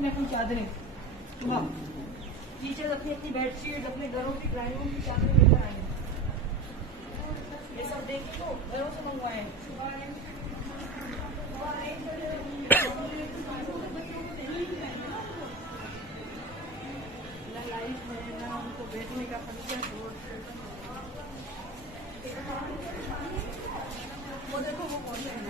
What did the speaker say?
में कुछ चादरें सुबह टीचर्स अपनी अपनी बेडशीट अपने घरों की ड्राइंग रूम की चादरें लेकर आए। ये सब देखिए तो घरों से मंगवाए। ना लाइट है ना उनको बैठने का फंक्शन। वो देखो वो कौन है